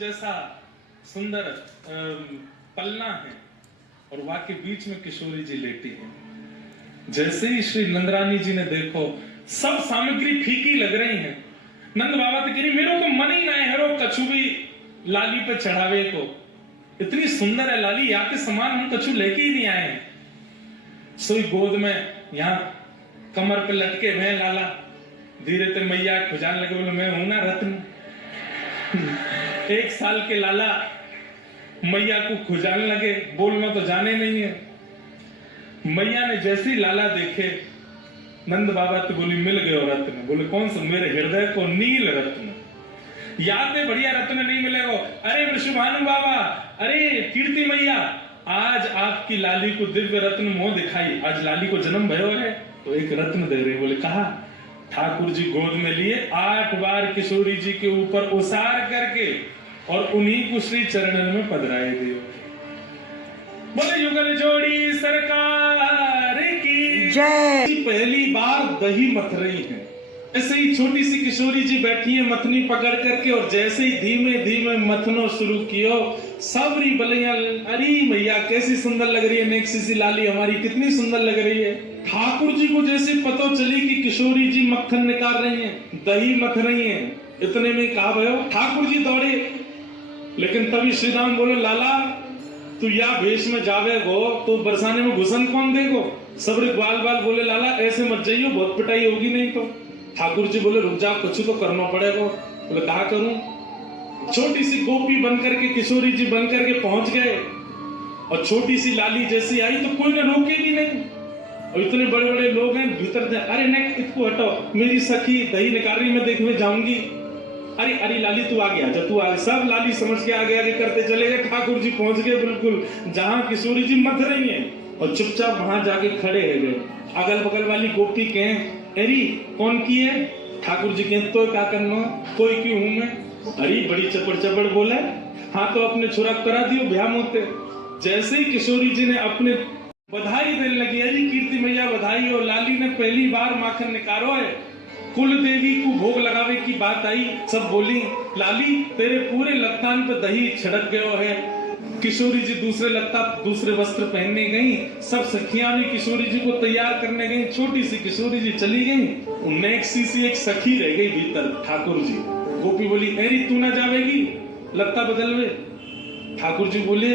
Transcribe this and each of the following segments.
जैसा सुंदर पलना है और वहां के बीच में किशोरी जी लेटी है। जैसे ही श्री नंदरानी जी ने देखो सब सामग्री फीकी लग रही है। नंद बाबा तो कह रही मेरे को मन ही ना है रो कछु भी लाली पे चढ़ावे को, इतनी सुंदर है लाली, या के समान हम कछु लेके ही नहीं आए हैं। सोई गोद में यहाँ कमर पे लटके हुए लाला, धीरे ते मैया खुजान लगे, बोले मैं हूं ना रत्न। 1 साल के लाला मैया को खुजान लगे, बोलना तो जाने नहीं है। मैया ने जैसे ही लाला देखे, नंद बाबा तो बोली मिल गए रत्न। बोले कौन सा? मेरे हृदय को नील रत्न, याद है बढ़िया रत्न नहीं मिलेगा। अरे वृषभानु बाबा, अरे कीर्ति मैया, आज आपकी लाली को दिव्य रत्न मोह दिखाई, आज लाली को जन्म भयो है तो एक रत्न दे रहे। बोले कहा? ठाकुर जी गोद में लिए 8 बार किशोरी जी के ऊपर उसार करके और उन्हीं को श्री चरणन में पधराए दिए। बोले युगल जोड़ी सरकार की जय। पहली बार दही मथ रही है। ऐसे ही छोटी सी किशोरी जी बैठी है मथनी पकड़ करके, और जैसे ही धीमे धीमे मथनो शुरू कियो, सबरी बलिया, अरे मैया कैसी सुंदर लग रही है, नेक्सी सी लाली हमारी कितनी सुंदर लग रही है। ठाकुर जी को जैसे पता चली कि किशोरी जी मक्खन निकाल रही हैं, दही मथ रही हैं, इतने में कहा भयो ठाकुर जी दौड़े। लेकिन तभी श्री राम बोले लाला तू या भेष में जावे गो तो बरसाने में घुसन कौन देगो? सबरे ग्वाल बाल बोले लाला ऐसे मत जाइयो, बहुत पिटाई होगी नहीं तो। ठाकुर जी बोले रुक जा, कुछ तो करना पड़ेगा। बोले कहा करूं? छोटी सी गोपी बनकर के किशोरी जी बनकर के पहुंच गए, और छोटी सी लाली जैसी आई तो कोई ने रोके भी नहीं। और इतने बड़े बड़े लोग हैं भीतर से, अरे नहीं इसको हटाओ, मेरी सखी दही निकाल रही, मैं देखने जाऊंगी। अरे अरे लाली तू आगे आजा, तू आगे। सब लाली समझ के आगे आगे करते चले गए। ठाकुर जी पहुंच गए बिल्कुल जहां किशोरी जी मथ रही हैं, और चुपचाप वहां जाके खड़े हो गए। अगल बगल वाली गोपी कहें अरे कौन की है? ठाकुर जी कहें तो क्या करना, कोई क्यों हूं मैं? अरे बड़ी चपड़ चपड़ बोला, हाँ तो अपने छुरा करा दियो ब्याह मोते। जैसे ही किशोरी जी ने अपने बधाई देने लगी, अरे कीर्ति मैया बधाई हो, लाली ने पहली बार माखन निकालो है, कुल देवी को भोग लगावे की बात आई। सब बोली लाली तेरे पूरे लत्तान पे दही छिड़क गयो है। किशोरी जी दूसरे लत्ता दूसरे वस्त्र पहनने गई, सब सखियां भी किशोरी जी को तैयार करने गई। छोटी सी किशोरी जी चली गई, नेक्सी सी एक सखी रह गई भीतर। ठाकुर जी गोपी बोली अरे तू ना जावेगी लत्ता बदलवे? ठाकुर जी बोले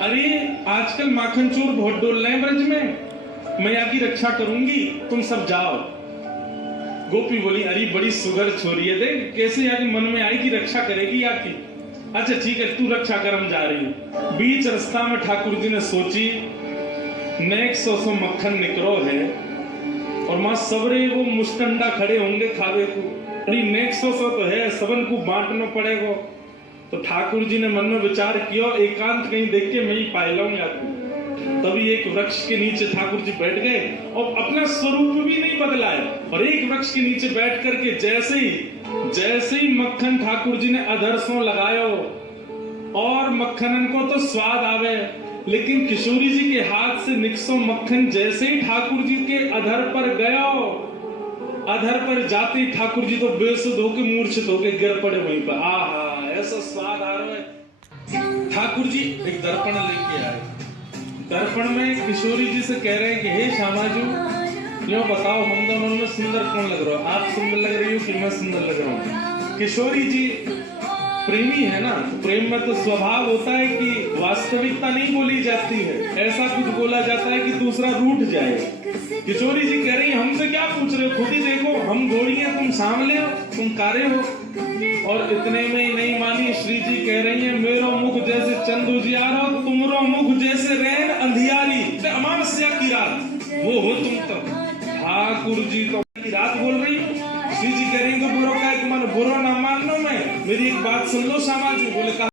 अरे आजकल माखन चोर बहुत डोल रहे ब्रज में, मैं यहाँ की रक्षा करूंगी, तुम सब जाओ। गोपी बोली अरे बड़ी सुगर छोरी है, देख कैसे यहाँ मन में आई कि रक्षा करेगी यहाँ की। अच्छा ठीक है तू रक्षा कर, हम जा रही हूँ। बीच रास्ता में ठाकुर जी ने सोची नेक 100 मक्खन निकलो है, और मां सबरे वो मुस्टंडा खड़े होंगे खावे को। अरे नेक 100 तो है, सबन को बांटना पड़ेगा। तो ठाकुर जी ने मन में विचार किया, एकांत कहीं देख के मैं ही पाए लाऊंगा। तभी एक वृक्ष के नीचे ठाकुर जी बैठ गए, और अपना स्वरूप भी नहीं बदलाया, और एक वृक्ष के नीचे बैठ करके जैसे ही मक्खन ठाकुर जी ने अधरसों लगायो, और मक्खनन को तो स्वाद आवे, लेकिन किशोरी जी के हाथ से निकसो मक्खन जैसे ही ठाकुर जी के अधर पर गया, अधर पर जाते ठाकुर जी तो बेसुध होके मूर्छित होके गिर पड़े वहीं पर। आहा ऐसा स्वाद आ रहा है। ठाकुर जी एक दर्पण लेके आए, दर्पण में किशोरी जी से कह रहे हैं कि हे श्यामाजू क्यों बताओ हम दोनों में सुंदर कौन लग रहा हो? आप सुंदर लग रही हो कि मैं सुंदर लग रहा हूँ? किशोरी जी प्रेमी है ना, प्रेम में तो स्वभाव होता है कि वास्तविकता नहीं बोली जाती है, ऐसा कुछ बोला जाता है कि दूसरा रूठ जाए। किशोरी जी कह रही है हमसे क्या पूछ रहे हो, खुद ही देखो हम घोड़ी हैं, तुम सांवले हो, तुम कारे हो। और इतने में ही नहीं मानी, श्री जी कह रही है मेरो मुख जैसे चंदू जी आ रहा हो, तुमरो मुख जैसे रैन अंधियारी, अमावस्या की रात वो हो तुम तो। ठाकुर जी तो रात बोल रही हो, श्री जी कह रही तो बुरो का बुरो ना मानो, मैं मेरी एक बात सुन लो श्यामा जी। बोले